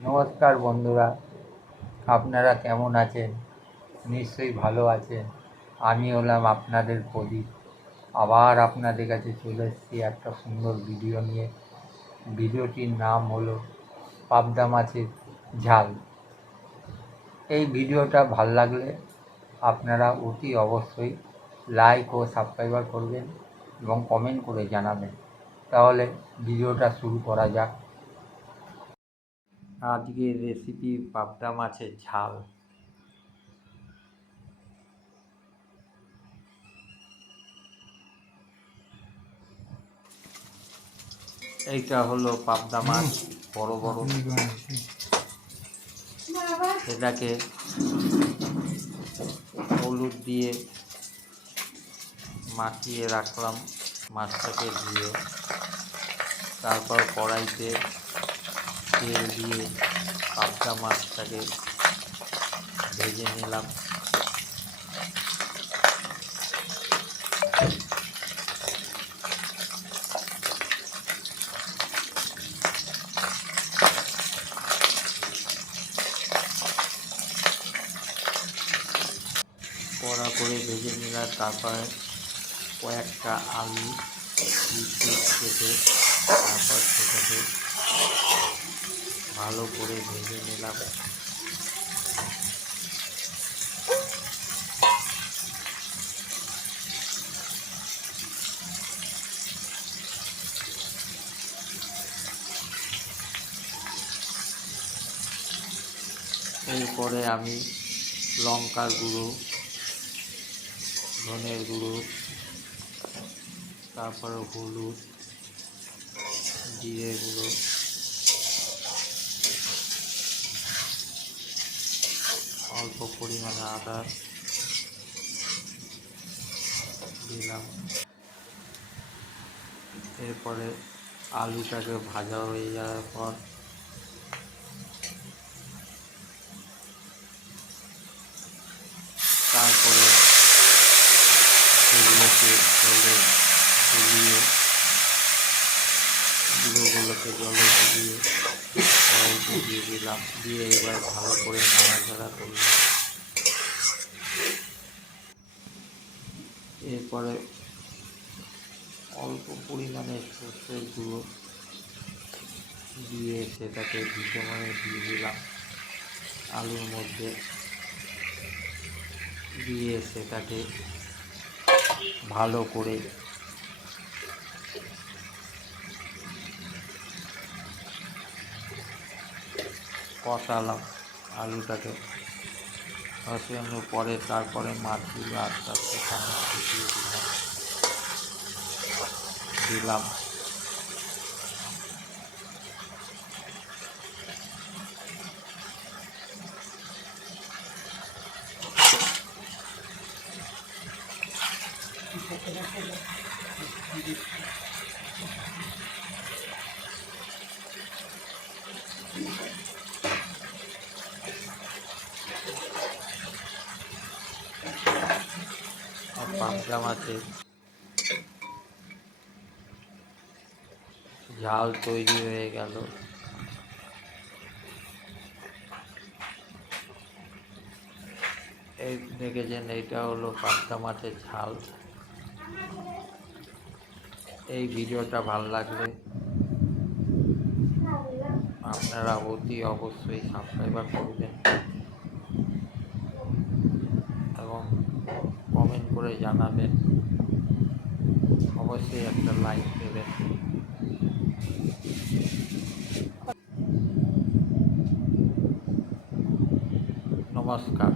নমস্কার বন্ধুরা, আপনারা কেমন আছেন? নিশ্চয়ই ভালো আছেন। আমি হলাম আপনাদের প্রদীপ। আবার আপনাদের কাছে চলে এসেছি একটা সুন্দর ভিডিও নিয়ে। ভিডিওটির নাম হলো পাবদা মাছের ঝাল। এই ভিডিওটা ভালো লাগলে আপনারা অতি অবশ্যই লাইক ও সাবস্ক্রাইবার করবেন এবং কমেন্ট করে জানাবেন। তাহলে ভিডিওটা শুরু করা যাক। আজকের রেসিপি পাবদা মাছের ঝাল। এইটা হলো পাবদা মাছ বড় বড়। এটাকে হলুদ দিয়ে মাখিয়ে রাখলাম মাছটাকে ধুয়ে। তারপর কড়াইতে তেল দিয়ে পাবদা মাছটাকে ভেজে নিলাম কড়া করে ভেজে নিলাম তারপরে কয়েকটা আলু পিস কেটে তারপর সেটাকে ভালো করে ভেজে নিলাম। এরপরে আমি লঙ্কার গুঁড়ো ধনের গুঁড়ো তারপরে হলুদ জিরে গুঁড়ো পরিমাণে আদা দিলাম। এরপরে আলুটাকে ভাজা হয়ে যাওয়ার পর তারপরে সেগুলোকে জলে গুলিয়ে গুঁড়োগুলোকে জলে গুলিয়ে কড়াইতে দিয়ে দিলাম দিয়ে এবার ভালো করে নাড়াচাড়া করলাম এরপরে অল্প পরিমাণে সর্ষের গুঁড়ো দিয়ে সেটাকে ভিজে মানে দিয়ে দিলাম। আলুর মধ্যে দিয়ে সেটাকে ভালো করে কষালাম আলুটাকে। কষানোর পরে তারপরে মাছগুলো আস্তে আস্তে দিলাম। দিলাম। আর পাবদা মাছের ঝাল তৈরি হয়ে গেল। এই দেখেছেন এইটা হলো পাবদা মাছের ঝাল। এই ভিডিওটা ভালো লাগলে আপনারা অতি অবশ্যই সাবস্ক্রাইবার করবেন এবং কমেন্ট করে জানাবেন। অবশ্যই একটা লাইক দেবেন। নমস্কার।